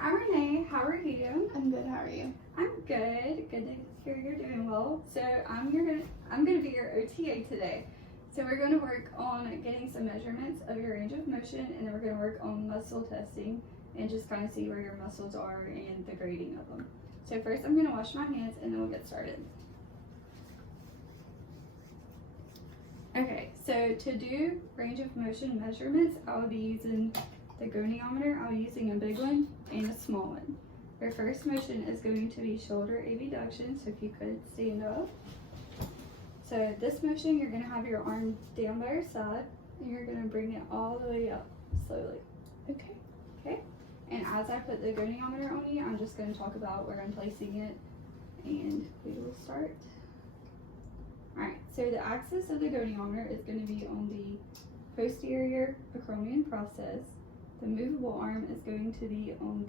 I'm Renee. How are you? I'm good. How are you? I'm good. Good to hear you're doing well. So I'm gonna be your OTA today. So we're going to work on getting some measurements of your range of motion, and then we're going to work on muscle testing and just kind of see where your muscles are and the grading of them. So first I'm going to wash my hands and then we'll get started. Okay, so to do range of motion measurements, I will be using the goniometer. I'll be using a big one and a small one. Your first motion is going to be shoulder abduction, so if you could stand up. So this motion, you're going to have your arm down by your side, and you're going to bring it all the way up slowly. Okay. Okay? And as I put the goniometer on you, I'm just going to talk about where I'm placing it, and we will start. Alright, so the axis of the goniometer is going to be on the posterior acromion process. The movable arm is going to be on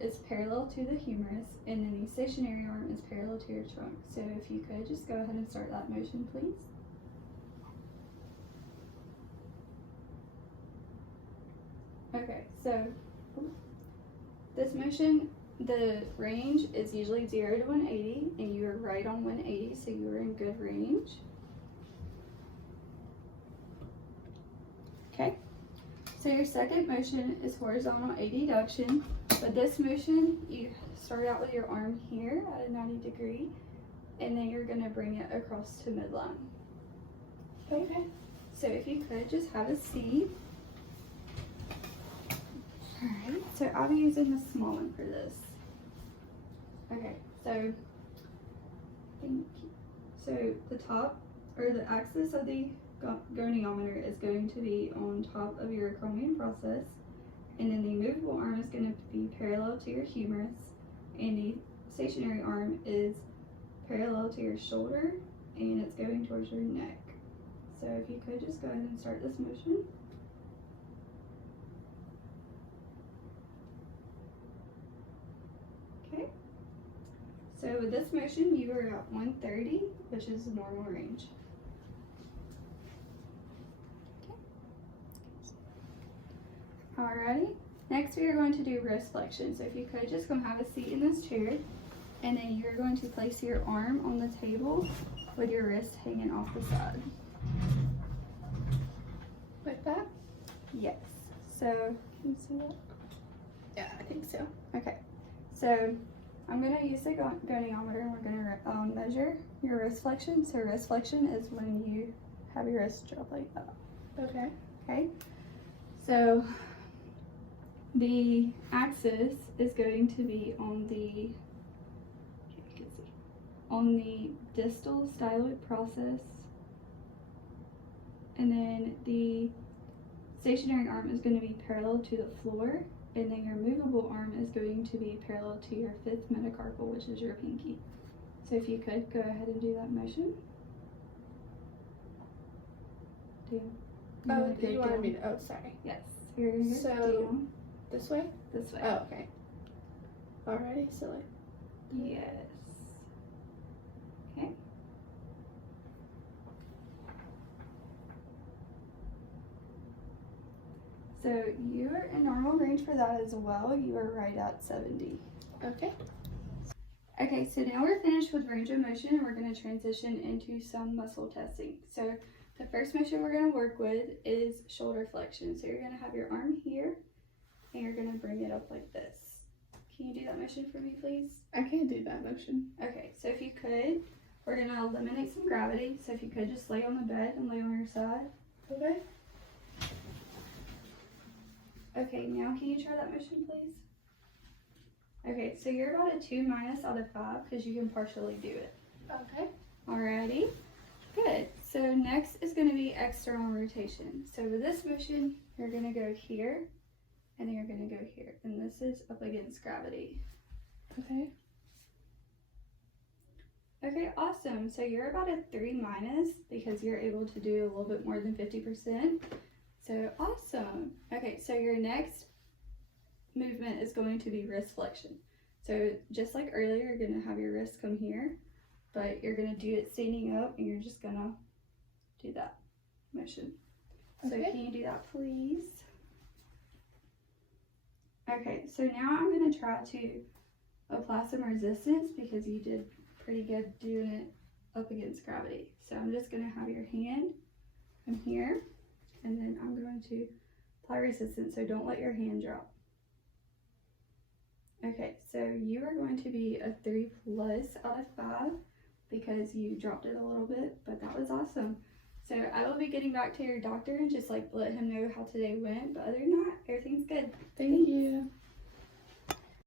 it's parallel to the humerus, and then the stationary arm is parallel to your trunk. So if you could just go ahead and start that motion, please. Okay, so this motion, the range is usually 0 to 180, and you are right on 180, so you are in good range. Okay, so your second motion is horizontal abduction. But this motion, you start out with your arm here at a 90 degree, and then you're going to bring it across to midline. Okay, so if you could just have a seat. Alright, so I'll be using the small one for this. Okay, so thank you. So the top, or the axis of the goniometer is going to be on top of your acromion process. And then the movable arm is going to be parallel to your humerus, and the stationary arm is parallel to your shoulder, and it's going towards your neck. So if you could just go ahead and start this motion. Okay. So with this motion, you are at 130, which is the normal range. Alrighty, next we are going to do wrist flexion. So if you could just come have a seat in this chair, and then you're going to place your arm on the table with your wrist hanging off the side. Like that? Yes. So, can you see that? Yeah, I think so. Okay. So, I'm going to use the goniometer, and we're going to measure your wrist flexion. So wrist flexion is when you have your wrist drop like that. Okay. Okay. So, the axis is going to be on the distal styloid process, and then the stationary arm is going to be parallel to the floor, and then your movable arm is going to be parallel to your fifth metacarpal, which is your pinky. So if you could go ahead and do that motion. You wanted me to, oh, sorry. Yes. Here, so, down. This way? This way. Oh, okay. Alrighty, silly. Yes. Okay. So you're in normal range for that as well. You are right at 70. Okay. Okay, so now we're finished with range of motion, and we're going to transition into some muscle testing. So the first motion we're going to work with is shoulder flexion. So you're going to have your arm here, and you're going to bring it up like this. Can you do that motion for me, please? I can't do that motion. Okay, so if you could, we're going to eliminate some gravity. So if you could just lay on the bed and lay on your side. Okay. Okay, now can you try that motion, please? Okay, so you're about a 2 minus out of 5 because you can partially do it. Okay. Alrighty, good. So next is going to be external rotation. So with this motion, you're going to go here, and then you're going to go here. And this is up against gravity. Okay. Okay, awesome. So you're about a 3 minus because you're able to do a little bit more than 50%. So awesome. Okay, so your next movement is going to be wrist flexion. So just like earlier, you're going to have your wrist come here, but you're going to do it standing up, and you're just going to do that motion. So Okay. can you do that, please? Okay, so now I'm going to try to apply some resistance because you did pretty good doing it up against gravity. So I'm just going to have your hand from here, and then I'm going to apply resistance, so don't let your hand drop. Okay, so you are going to be a 3+ out of 5 because you dropped it a little bit, but that was awesome. So I will be getting back to your doctor and just like let him know how today went, but other than that, everything's good. Thank you.